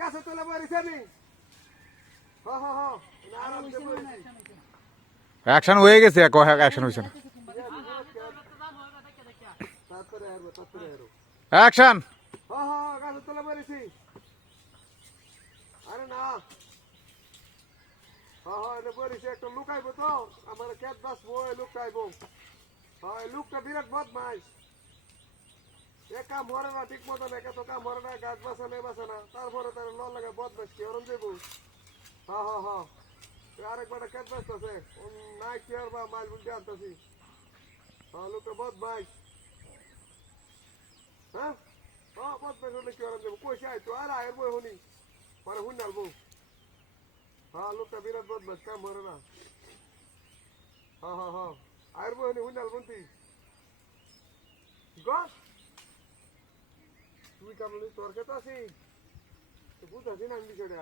গাছে তোলা বইছে নি হ হ হ না আরাম দে বইছি অ্যাকশন হয়ে গেছে অ্যাকশন হইছে না তারপরে আরো অ্যাকশন হ হ গাছে তোলা বইছি আরে না হ হ এটা বইছে একটা লুকাইবো তো আমার কেট বাস বই লুকাইবো হয় লুকটা বিরাট বদমাইশ একা মরে না ঠিক মতো না তো কাম মরে না গাছ বাসা নেই বাসা না তারপরে তার ল লাগে বদমাইশ কি ওরম দেবো হ্যাঁ হ্যাঁ হ্যাঁ আরেকবার কেট ব্যস্ত আছে নাই কি আর বা মাইল বুঝতে আনতেছি হ্যাঁ লুকটা বদমাইশ হ্যাঁ হ্যাঁ বদমাইশ হলে কি ওরম দেবো কইছে আয় তো আর আয়ের বই শুনি পরে শুন নালবো হ্যাঁ লুকটা বিরাট বদমাইশ কাম মরে না হ্যাঁ হ্যাঁ হ্যাঁ আয়ের বই শুনি শুন নালবো তুই গছ তুই কামলি তোর কাছে আছি তো বুঝাছি না আমি বিষয়টা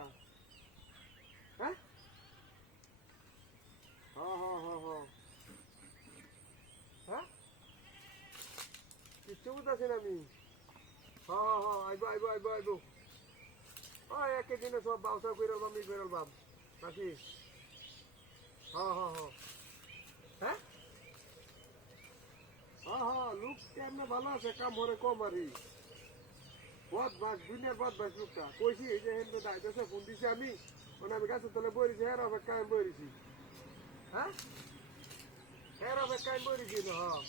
হ্যাঁ হ্যাঁ হ্যাঁ হ্যাঁ হ্যাঁ হ্যাঁ কিচ্ছু বুঝাছি না আমি হ্যাঁ হ্যাঁ হ্যাঁ আইবো আইবো আইবো আইবো ওই একই দিনে সব ব্যবসা করে বাম ই করে বাম নাকি হ্যাঁ হ্যাঁ হ্যাঁ হ্যাঁ হ্যাঁ হ্যাঁ লোক কেমনে ভালো আছে কাম হরে কম আরি বদমাস দুনিয়ার বদমাস লোকটা কইছি এই যে হেনবে দাইতেছে ফোন দিছি আমি আমি গাছের তলে বইছি হের অপেক্ষা আমি বইছি হ্যাঁ হের অপেক্ষা আমি বইছি না হ্যাঁ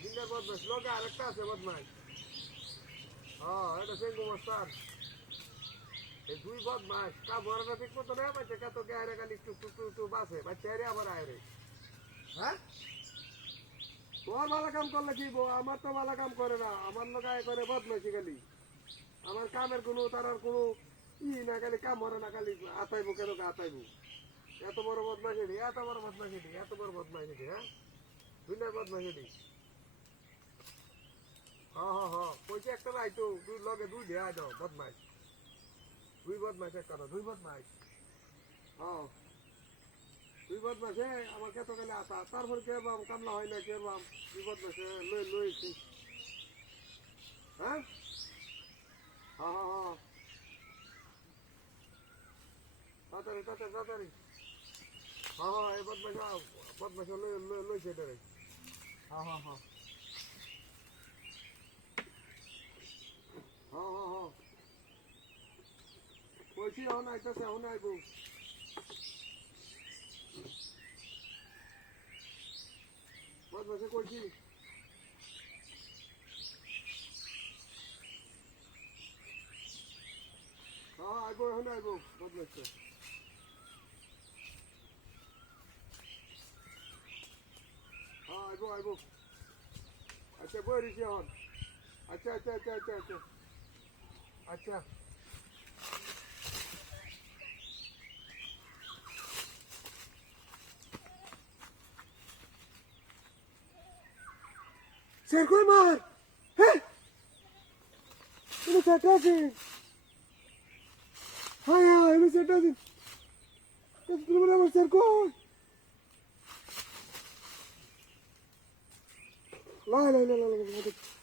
দুনিয়ার বদমাস লগে আরেকটা আছে বদমাস হ্যাঁ এটা সেঙ্গু মাস্টার এই দুই বদমাস কাম হরে না ঠিক মতো নেই বাচ্চা কত গায়ে খালি একটু বাসে বাচ্চা হেরে আবার আয় হ্যাঁ তোর ভালো কাম করলে কি আমার তো ভালো কাম করে না আমার লোক আয় করে বদমাইছি খালি আমার কামের কোনো তার কোনো ই না খালি কাম হরে না খালি আতাইবো কেন আতাইবো এত বড় বদমাইছি এত বড় বদমাইছি এত বড় বদমাইছি হ্যাঁ দুনিয়ার বদমাইছি হ্যাঁ হ্যাঁ হ্যাঁ কইছে একটা রাইতো দুই লগে দুই দেয়া দাও বদমাইশ দুই বদমাইশ একটা না দুই বদমাইশ হ্যাঁ দুই বদমাইশে আমার কেত গেলে আসা তারপর কে বাম কামলা হয় না কে বাম দুই বদমাইশে লইছি হ্যাঁ হ্যাঁ হ্যাঁ হ্যাঁ তাড়াতাড়ি তাড়াতাড়ি তাড়াতাড়ি হ্যাঁ হ্যাঁ এই বদমাইশ লইছে এটা হ্যাঁ হ্যাঁ হ্যাঁ হ্যাঁ হ্যাঁ হ্যাঁ কইছি এখন আইতেছে এখন আইবো বদমাইশে কইছি হ্যাঁ আইবো এখন আইবো বদমাইশে হ্যাঁ আইবো আইবো আচ্ছা বই রিসি এখন আচ্ছা আচ্ছা আচ্ছা আচ্ছা আচ্ছা আচ্ছা স্যার কই মার হ্যাঁ তুমি সেটা আছেন হ্যাঁ হ্যাঁ আমি সেটা আছেন তুমি আমার স্যার কই লাই লাই লাই লাই